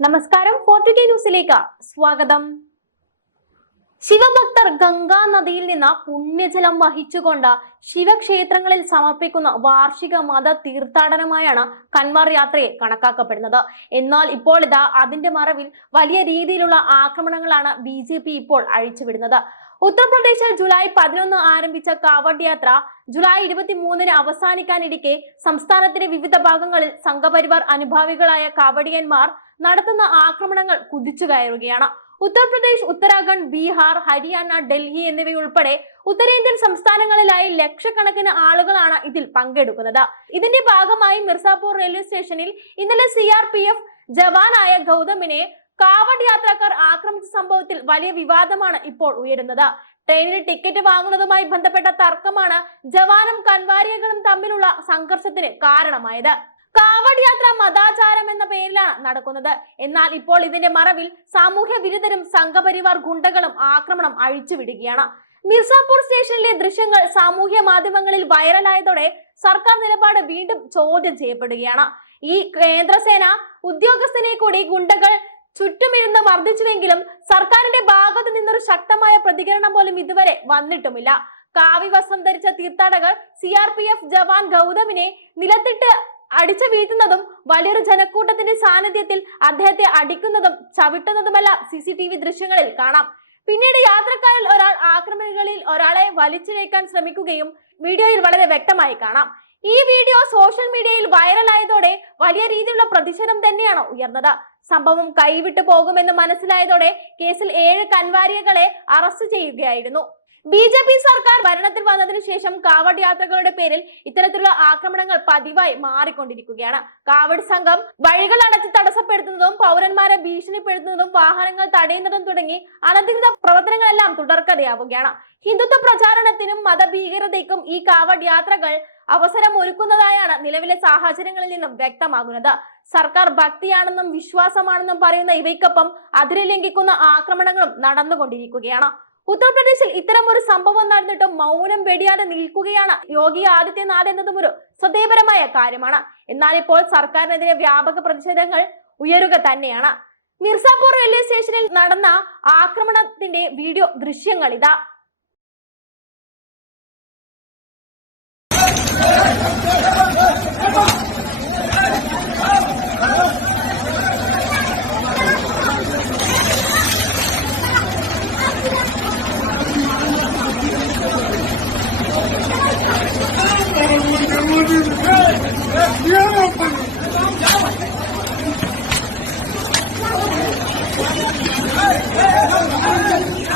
നമസ്കാരം ഫോർട്ടുകെ ന്യൂസിലേക്ക് സ്വാഗതം. ശിവഭക്തർ ഗംഗാ നദിയിൽ നിന്ന് പുണ്യജലം വഹിച്ചുകൊണ്ട് ശിവക്ഷേത്രങ്ങളിൽ സമർപ്പിക്കുന്ന വാർഷിക മത തീർത്ഥാടനമായാണ് കന്മാർ യാത്രയെ കണക്കാക്കപ്പെടുന്നത്. എന്നാൽ ഇപ്പോൾ ഇതാ അതിന്റെ മറവിൽ വലിയ രീതിയിലുള്ള ആക്രമണങ്ങളാണ് ബി ഇപ്പോൾ അഴിച്ചുവിടുന്നത്. ഉത്തർപ്രദേശിൽ ജൂലൈ പതിനൊന്ന് ആരംഭിച്ച കാവഡ് യാത്ര ജൂലൈ ഇരുപത്തി മൂന്നിന് അവസാനിക്കാനിരിക്കെ സംസ്ഥാനത്തിന്റെ വിവിധ ഭാഗങ്ങളിൽ സംഘപരിവാർ അനുഭാവികളായ കാവടിയന്മാർ നടത്തുന്ന ആക്രമണങ്ങൾ കുതിച്ചു കയറുകയാണ്. ഉത്തർപ്രദേശ് ഉത്തരാഖണ്ഡ് ബീഹാർ ഹരിയാന ഡൽഹി എന്നിവയുൾപ്പെടെ ഉത്തരേന്ത്യൻ സംസ്ഥാനങ്ങളിലായി ലക്ഷക്കണക്കിന് ആളുകളാണ് ഇതിൽ പങ്കെടുക്കുന്നത്. ഇതിന്റെ ഭാഗമായി മിർസാപൂർ റെയിൽവേ സ്റ്റേഷനിൽ ഇന്നലെ സി ആർ പി എഫ് ജവാനായ ഗൗതമിനെ കാവഡ് യാത്രക്കാർ ആക്രമിച്ച സംഭവത്തിൽ വലിയ വിവാദമാണ് ഇപ്പോൾ ഉയരുന്നത്. ട്രെയിനിൽ ടിക്കറ്റ് വാങ്ങുന്നതുമായി ബന്ധപ്പെട്ട തർക്കമാണ് ജവാനും കൻവാരികളും തമ്മിലുള്ള സംഘർഷത്തിന് കാരണമായത്. കാവഡ് യാത്ര പേരിലാണ് നടക്കുന്നത്. എന്നാൽ ഇപ്പോൾ ഇതിന്റെ മറവിൽ സാമൂഹ്യ വിരുദ്ധരും സംഘപരിവാർ ഗുണ്ടകളും ആക്രമണം അഴിച്ചുവിടുകയാണ് മിർസാപൂർ സ്റ്റേഷനിലെ ദൃശ്യങ്ങൾ സാമൂഹ്യ മാധ്യമങ്ങളിൽ വൈറലായതോടെ സർക്കാർ നിലപാട് വീണ്ടും ചോദ്യം ചെയ്യപ്പെടുകയാണ്. ഈ കേന്ദ്രസേന ഉദ്യോഗസ്ഥനെ കൂടി ഗുണ്ടകൾ ചുറ്റുമിരുന്ന് മർദ്ദിച്ചുവെങ്കിലും സർക്കാരിന്റെ ഭാഗത്ത് നിന്നൊരു ശക്തമായ പ്രതികരണം പോലും ഇതുവരെ വന്നിട്ടുമില്ല. കാവി വസ്ത്രം ധരിച്ച തീർത്ഥാടകർ C R P F jawan ഗൗതമിനെ നിലത്തിട്ട് അടിച്ചു വീഴ്ത്തുന്നതും വലിയൊരു ജനക്കൂട്ടത്തിന്റെ സാന്നിധ്യത്തിൽ അദ്ദേഹത്തെ അടിക്കുന്നതും ചവിട്ടുന്നതുമെല്ലാം സി സി ടി വി ദൃശ്യങ്ങളിൽ കാണാം. പിന്നീട് യാത്രക്കാരിൽ ഒരാൾ ആക്രമണികളിൽ ഒരാളെ വലിച്ചിഴക്കാൻ ശ്രമിക്കുകയും വീഡിയോയിൽ വളരെ വ്യക്തമായി കാണാം. ഈ വീഡിയോ സോഷ്യൽ മീഡിയയിൽ വൈറലായതോടെ വലിയ രീതിയിലുള്ള പ്രതിഷേധം തന്നെയാണ് ഉയർന്നത്. സംഭവം കൈവിട്ടു പോകുമെന്ന് മനസ്സിലായതോടെ കേസിൽ ഏഴ് കൻവാരികളെ അറസ്റ്റ് ചെയ്യുകയായിരുന്നു. ബി ജെ പി സർക്കാർ ഭരണത്തിൽ വന്നതിനു ശേഷം കാവഡ് യാത്രകളുടെ പേരിൽ ഇത്തരത്തിലുള്ള ആക്രമണങ്ങൾ പതിവായി മാറിക്കൊണ്ടിരിക്കുകയാണ്. കാവട് സംഘം വഴികൾ അടച്ച് തടസ്സപ്പെടുത്തുന്നതും പൗരന്മാരെ ഭീഷണിപ്പെടുത്തുന്നതും വാഹനങ്ങൾ തടയുന്നതും തുടങ്ങി അനധികൃത പ്രവർത്തനങ്ങളെല്ലാം തുടർക്കഥയാവുകയാണ്. ഹിന്ദുത്വ പ്രചാരണത്തിനും മതഭീകരതയ്ക്കും ഈ കാവട് യാത്രകൾ അവസരം ഒരുക്കുന്നതായാണ് നിലവിലെ സാഹചര്യങ്ങളിൽ നിന്നും വ്യക്തമാകുന്നത്. സർക്കാർ ഭക്തിയാണെന്നും വിശ്വാസമാണെന്നും പറയുന്ന ഇവയ്ക്കൊപ്പം അതിരെ ലംഘിക്കുന്ന ആക്രമണങ്ങളും നടന്നുകൊണ്ടിരിക്കുകയാണ്. ഉത്തർപ്രദേശിൽ ഇത്തരം ഒരു സംഭവം നടന്നിട്ടും മൗനം വെടിയാതെ നിൽക്കുകയാണ് യോഗി ആദിത്യനാഥ് എന്നതും ഒരു ശ്രദ്ധേയപരമായ കാര്യമാണ്. എന്നാൽ ഇപ്പോൾ സർക്കാരിനെതിരെ വ്യാപക പ്രതിഷേധങ്ങൾ ഉയരുക തന്നെയാണ്. മിർസാപൂർ റെയിൽവേ സ്റ്റേഷനിൽ നടന്ന ആക്രമണത്തിന്റെ വീഡിയോ ദൃശ്യങ്ങൾ ഇതാ Hey, hey, hey, hey.